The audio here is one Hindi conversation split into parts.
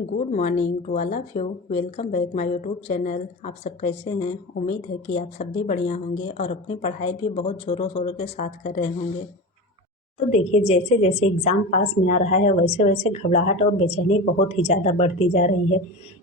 Good morning to all of you. Welcome back my YouTube channel. आप सब कैसे हैं? उम्मीद है कि आप सब भी बढ़िया होंगे और अपनी पढ़ाई भी बहुत ज़ोरों शोरों के साथ कर रहे होंगे। तो देखिए, जैसे जैसे एग्ज़ाम पास में आ रहा है वैसे वैसे घबराहट और बेचैनी बहुत ही ज़्यादा बढ़ती जा रही है।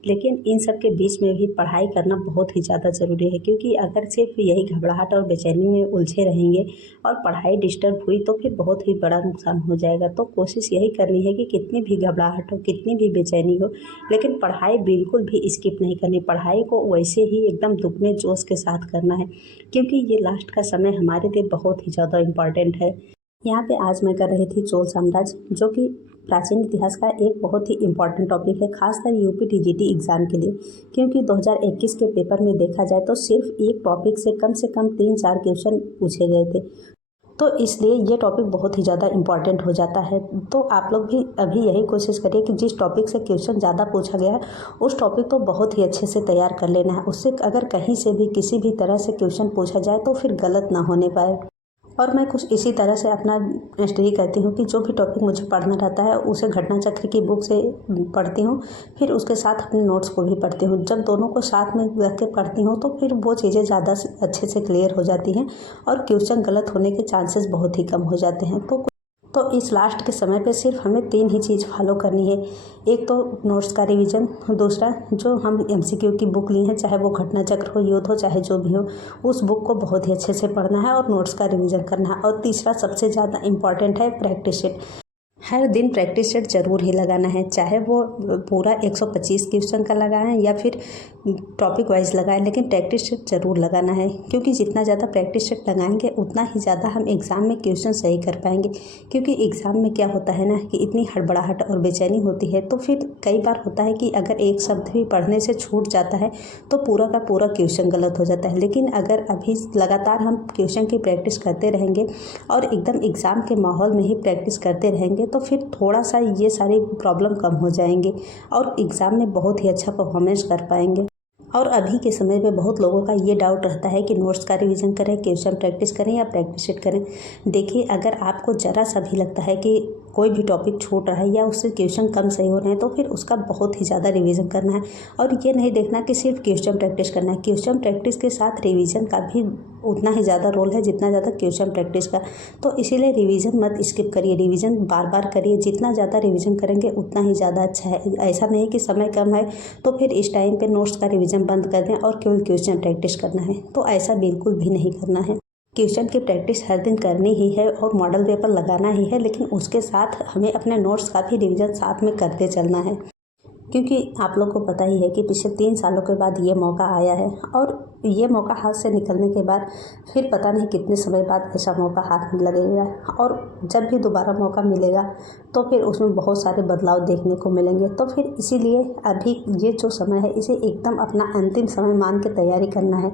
लेकिन इन सब के बीच में भी पढ़ाई करना बहुत ही ज़्यादा ज़रूरी है, क्योंकि अगर सिर्फ यही घबराहट और बेचैनी में उलझे रहेंगे और पढ़ाई डिस्टर्ब हुई तो फिर बहुत ही बड़ा नुकसान हो जाएगा। तो कोशिश यही करनी है कि कितनी भी घबराहट हो, कितनी भी बेचैनी हो, लेकिन पढ़ाई बिल्कुल भी स्किप नहीं करनी। पढ़ाई को वैसे ही एकदम दुगने जोश के साथ करना है, क्योंकि ये लास्ट का समय हमारे लिए बहुत ही ज़्यादा इम्पॉर्टेंट है। यहाँ पे आज मैं कर रही थी चोल साम्राज्य, जो कि प्राचीन इतिहास का एक बहुत ही इम्पॉर्टेंट टॉपिक है, खासकर यूपी टीजीटी एग्ज़ाम के लिए। क्योंकि 2021 के पेपर में देखा जाए तो सिर्फ एक टॉपिक से कम 3-4 क्वेश्चन पूछे गए थे। तो इसलिए ये टॉपिक बहुत ही ज़्यादा इम्पॉर्टेंट हो जाता है। तो आप लोग भी अभी यही कोशिश करिए कि जिस टॉपिक से क्वेश्चन ज़्यादा पूछा गया है उस टॉपिक को बहुत ही अच्छे से तैयार कर लेना है। उससे अगर कहीं से भी किसी भी तरह से क्वेश्चन पूछा जाए तो फिर गलत ना होने पाए। और मैं कुछ इसी तरह से अपना स्टडी करती हूँ कि जो भी टॉपिक मुझे पढ़ना रहता है उसे घटना चक्र की बुक से पढ़ती हूँ, फिर उसके साथ अपने नोट्स को भी पढ़ती हूँ। जब दोनों को साथ में रख के पढ़ती हूँ तो फिर वो चीज़ें ज़्यादा अच्छे से क्लियर हो जाती हैं और क्वेश्चन गलत होने के चांसेस बहुत ही कम हो जाते हैं। तो इस लास्ट के समय पे सिर्फ हमें 3 ही चीज़ फॉलो करनी है। एक तो नोट्स का रिवीजन, दूसरा जो हम एमसीक्यू की बुक ली है, चाहे वो घटना चक्र हो, युद्ध हो, चाहे जो भी हो, उस बुक को बहुत ही अच्छे से पढ़ना है और नोट्स का रिवीजन करना है। और तीसरा सबसे ज़्यादा इम्पॉर्टेंट है प्रैक्टिस शीट। हर दिन प्रैक्टिस सेट ज़रूर ही लगाना है, चाहे वो पूरा 125 क्वेश्चन का लगाएं या फिर टॉपिक वाइज लगाएं, लेकिन प्रैक्टिस सेट ज़रूर लगाना है। क्योंकि जितना ज़्यादा प्रैक्टिस सेट लगाएंगे उतना ही ज़्यादा हम एग्ज़ाम में क्वेश्चन सही कर पाएंगे। क्योंकि एग्ज़ाम में क्या होता है ना कि इतनी हड़बड़ाहट और बेचैनी होती है, तो फिर कई बार होता है कि अगर एक शब्द भी पढ़ने से छूट जाता है तो पूरा का पूरा क्वेश्चन गलत हो जाता है। लेकिन अगर अभी लगातार हम क्वेश्चन की प्रैक्टिस करते रहेंगे और एकदम एग्ज़ाम के माहौल में ही प्रैक्टिस करते रहेंगे तो फिर थोड़ा सा ये सारी प्रॉब्लम कम हो जाएंगे और एग्ज़ाम में बहुत ही अच्छा परफॉर्मेंस कर पाएंगे। और अभी के समय में बहुत लोगों का ये डाउट रहता है कि नोट्स का रिवीजन करें, क्वेश्चन प्रैक्टिस करें या प्रैक्टिस शीट करें। देखिए, अगर आपको ज़रा सा भी लगता है कि कोई भी टॉपिक छूट रहा है या उससे क्वेश्चन कम सही हो रहे हैं तो फिर उसका बहुत ही ज़्यादा रिवीजन करना है। और ये नहीं देखना कि सिर्फ क्वेश्चन प्रैक्टिस करना है, क्वेश्चन प्रैक्टिस के साथ रिवीजन का भी उतना ही ज़्यादा रोल है जितना ज़्यादा क्वेश्चन प्रैक्टिस का। तो इसीलिए रिवीजन मत स्किप करिए, रिवीजन बार बार करिए। जितना ज़्यादा रिवीजन करेंगे उतना ही ज़्यादा अच्छा है। ऐसा नहीं कि समय कम है तो फिर इस टाइम पे नोट्स का रिवीजन बंद कर दें और केवल क्वेश्चन प्रैक्टिस करना है, तो ऐसा बिल्कुल भी नहीं करना है। क्वेश्चन की प्रैक्टिस हर दिन करनी ही है और मॉडल पेपर लगाना ही है, लेकिन उसके साथ हमें अपने नोट्स का भी रिवीजन साथ में करते चलना है। क्योंकि आप लोग को पता ही है कि पिछले 3 सालों के बाद ये मौका आया है और ये मौका हाथ से निकलने के बाद फिर पता नहीं कितने समय बाद ऐसा मौका हाथ में लगेगा। और जब भी दोबारा मौका मिलेगा तो फिर उसमें बहुत सारे बदलाव देखने को मिलेंगे। तो फिर इसीलिए अभी ये जो समय है इसे एकदम अपना अंतिम समय मान के तैयारी करना है।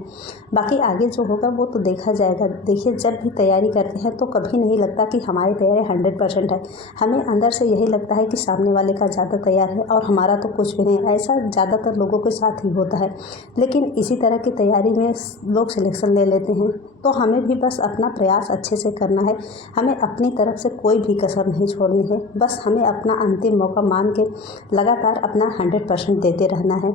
बाकी आगे जो होगा वो तो देखा जाएगा। देखिए, जब भी तैयारी करते हैं तो कभी नहीं लगता कि हमारी तैयारी 100% है। हमें अंदर से यही लगता है कि सामने वाले का ज़्यादा तैयार है और हमारा तो कुछ भी नहीं। ऐसा ज़्यादातर लोगों के साथ ही होता है। लेकिन इसी तरह की तैयारी में लोग सिलेक्शन ले लेते हैं। तो हमें भी बस अपना प्रयास अच्छे से करना है। हमें अपनी तरफ से कोई भी कसर नहीं छोड़नी है। बस हमें अपना अंतिम मौका मान के लगातार अपना 100% देते रहना है।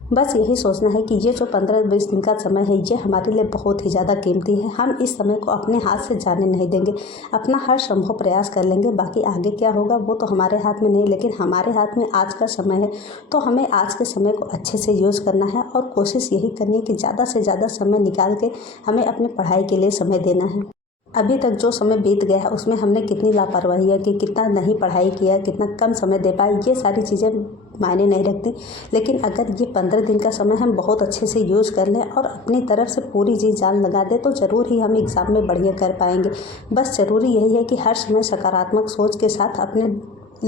बस यही सोचना है कि ये जो 15-20 दिन का समय है ये हमारे लिए बहुत ही ज़्यादा कीमती है। हम इस समय को अपने हाथ से जाने नहीं देंगे, अपना हर संभव प्रयास कर लेंगे। बाकी आगे क्या होगा वो तो हमारे हाथ में नहीं, लेकिन हमारे हाथ में आज का समय है। तो हमें आज के समय को अच्छे से यूज़ करना है और कोशिश यही करनी है कि ज़्यादा से ज़्यादा समय निकाल के हमें अपनी पढ़ाई के लिए समय देना है। अभी तक जो समय बीत गया है उसमें हमने कितनी लापरवाही है कि कितना नहीं पढ़ाई किया, कितना कम समय दे पाए, ये सारी चीज़ें मायने नहीं रखती। लेकिन अगर ये 15 दिन का समय हम बहुत अच्छे से यूज़ कर लें और अपनी तरफ से पूरी जी जान लगा दें तो ज़रूर ही हम एग्ज़ाम में बढ़िया कर पाएंगे। बस ज़रूरी यही है कि हर समय सकारात्मक सोच के साथ अपने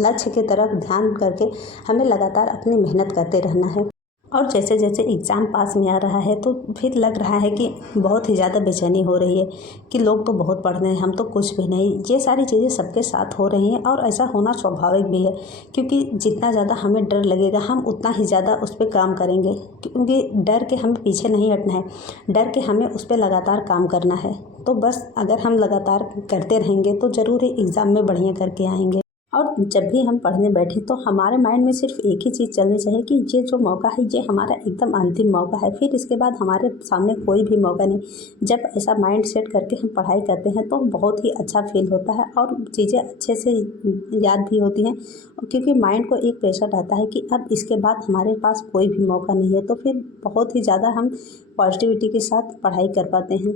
लक्ष्य की तरफ ध्यान करके हमें लगातार अपनी मेहनत करते रहना है। और जैसे जैसे एग्ज़ाम पास में आ रहा है तो फिर लग रहा है कि बहुत ही ज़्यादा बेचैनी हो रही है कि लोग तो बहुत पढ़ रहे हैं, हम तो कुछ भी नहीं। ये सारी चीज़ें सबके साथ हो रही हैं और ऐसा होना स्वाभाविक भी है, क्योंकि जितना ज़्यादा हमें डर लगेगा हम उतना ही ज़्यादा उस पर काम करेंगे। क्योंकि डर के हमें पीछे नहीं हटना है, डर के हमें उस पर लगातार काम करना है। तो बस अगर हम लगातार करते रहेंगे तो ज़रूर ही एग्ज़ाम में बढ़िया करके आएंगे। और जब भी हम पढ़ने बैठे तो हमारे माइंड में सिर्फ एक ही चीज़ चलनी चाहिए कि ये जो मौका है ये हमारा एकदम अंतिम मौका है, फिर इसके बाद हमारे सामने कोई भी मौका नहीं। जब ऐसा माइंड सेट करके हम पढ़ाई करते हैं तो बहुत ही अच्छा फील होता है और चीज़ें अच्छे से याद भी होती हैं, क्योंकि माइंड को एक प्रेशर रहता है कि अब इसके बाद हमारे पास कोई भी मौका नहीं है, तो फिर बहुत ही ज़्यादा हम पॉजिटिविटी के साथ पढ़ाई कर पाते हैं।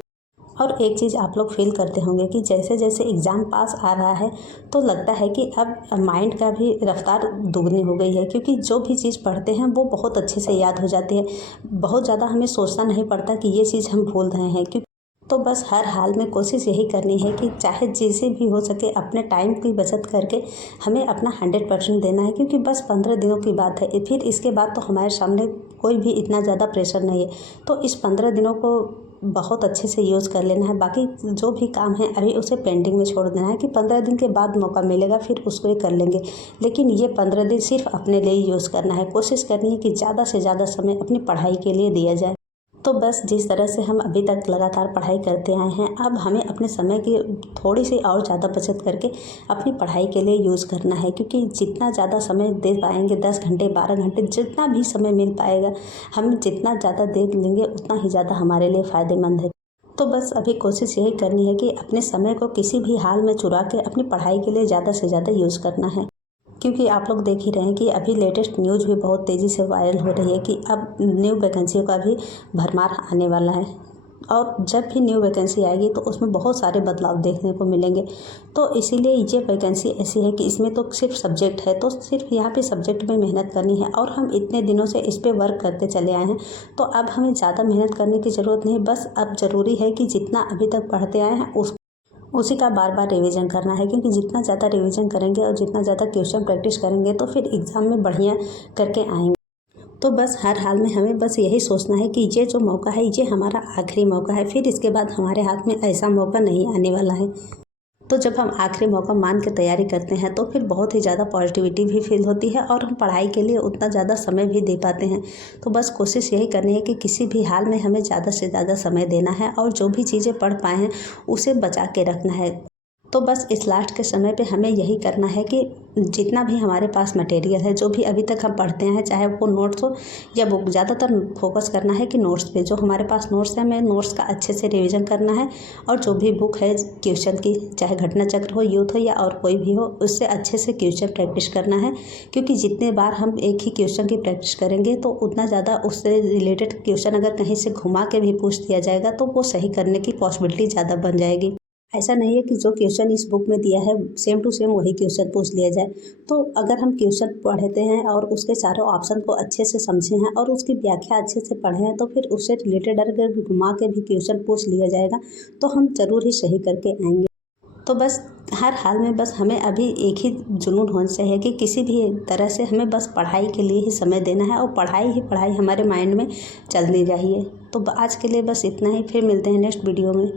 और एक चीज़ आप लोग फील करते होंगे कि जैसे जैसे एग्ज़ाम पास आ रहा है तो लगता है कि अब माइंड का भी रफ्तार दुगनी हो गई है, क्योंकि जो भी चीज़ पढ़ते हैं वो बहुत अच्छे से याद हो जाती है। बहुत ज़्यादा हमें सोचना नहीं पड़ता कि ये चीज़ हम भूल रहे हैं। क्यों तो बस हर हाल में कोशिश यही करनी है कि चाहे जैसे भी हो सके अपने टाइम की बचत करके हमें अपना 100% देना है, क्योंकि बस 15 दिनों की बात है, फिर इसके बाद तो हमारे सामने कोई भी इतना ज़्यादा प्रेशर नहीं है। तो इस 15 दिनों को बहुत अच्छे से यूज़ कर लेना है। बाकी जो भी काम है अभी उसे पेंडिंग में छोड़ देना है कि 15 दिन के बाद मौका मिलेगा फिर उसको ही कर लेंगे, लेकिन ये 15 दिन सिर्फ अपने लिए ही यूज़ करना है। कोशिश करनी है कि ज़्यादा से ज़्यादा समय अपनी पढ़ाई के लिए दिया जाए। तो बस जिस तरह से हम अभी तक लगातार पढ़ाई करते आए हैं, अब हमें अपने समय की थोड़ी सी और ज़्यादा बचत करके अपनी पढ़ाई के लिए यूज़ करना है, क्योंकि जितना ज़्यादा समय दे पाएंगे, 10 घंटे 12 घंटे जितना भी समय मिल पाएगा, हम जितना ज़्यादा दे लेंगे उतना ही ज़्यादा हमारे लिए फ़ायदेमंद है। तो बस अभी कोशिश यही करनी है कि अपने समय को किसी भी हाल में चुरा के अपनी पढ़ाई के लिए ज़्यादा से ज़्यादा यूज़ करना है। क्योंकि आप लोग देख ही रहे हैं कि अभी लेटेस्ट न्यूज़ भी बहुत तेज़ी से वायरल हो रही है कि अब न्यू वैकेंसियों का भी भरमार आने वाला है, और जब भी न्यू वैकेंसी आएगी तो उसमें बहुत सारे बदलाव देखने को मिलेंगे। तो इसीलिए ये वैकेंसी ऐसी है कि इसमें तो सिर्फ सब्जेक्ट है, तो सिर्फ यहाँ पे सब्जेक्ट में मेहनत करनी है, और हम इतने दिनों से इस पर वर्क करते चले आए हैं, तो अब हमें ज़्यादा मेहनत करने की ज़रूरत नहीं। बस अब ज़रूरी है कि जितना अभी तक पढ़ते आए हैं उसी का बार बार रिवीजन करना है, क्योंकि जितना ज़्यादा रिवीजन करेंगे और जितना ज़्यादा क्वेश्चन प्रैक्टिस करेंगे तो फिर एग्ज़ाम में बढ़िया करके आएंगे। तो बस हर हाल में हमें बस यही सोचना है कि ये जो मौका है ये हमारा आखिरी मौका है, फिर इसके बाद हमारे हाथ में ऐसा मौका नहीं आने वाला है। तो जब हम आखिरी मौका मान के तैयारी करते हैं तो फिर बहुत ही ज़्यादा पॉजिटिविटी भी फील होती है और हम पढ़ाई के लिए उतना ज़्यादा समय भी दे पाते हैं। तो बस कोशिश यही करनी है कि किसी भी हाल में हमें ज़्यादा से ज़्यादा समय देना है, और जो भी चीज़ें पढ़ पाए हैं उसे बचा के रखना है। तो बस इस लास्ट के समय पे हमें यही करना है कि जितना भी हमारे पास मटेरियल है, जो भी अभी तक हम पढ़ते हैं, चाहे वो नोट्स हो या बुक, ज़्यादातर फोकस करना है कि नोट्स पे, जो हमारे पास नोट्स है हमें नोट्स का अच्छे से रिवीजन करना है, और जो भी बुक है क्वेश्चन की, चाहे घटना चक्र हो, यूथ हो या और कोई भी हो, उससे अच्छे से क्वेश्चन प्रैक्टिस करना है। क्योंकि जितने बार हम एक ही क्वेश्चन की प्रैक्टिस करेंगे तो उतना ज़्यादा उससे रिलेटेड क्वेश्चन अगर कहीं से घुमा के भी पूछ दिया जाएगा तो वो सही करने की पॉसिबिलिटी ज़्यादा बन जाएगी। ऐसा नहीं है कि जो क्वेश्चन इस बुक में दिया है सेम टू सेम वही क्वेश्चन पूछ लिया जाए। तो अगर हम क्वेश्चन पढ़ते हैं और उसके सारे ऑप्शन को अच्छे से समझे हैं और उसकी व्याख्या अच्छे से पढ़े हैं, तो फिर उससे रिलेटेड अगर घुमा के भी क्वेश्चन पूछ लिया जाएगा तो हम ज़रूर ही सही करके आएंगे। तो बस हर हाल में बस हमें अभी एक ही जुनून होना चाहिए कि किसी भी तरह से हमें बस पढ़ाई के लिए ही समय देना है, और पढ़ाई ही पढ़ाई हमारे माइंड में चलनी चाहिए। तो आज के लिए बस इतना ही, फिर मिलते हैं नेक्स्ट वीडियो में।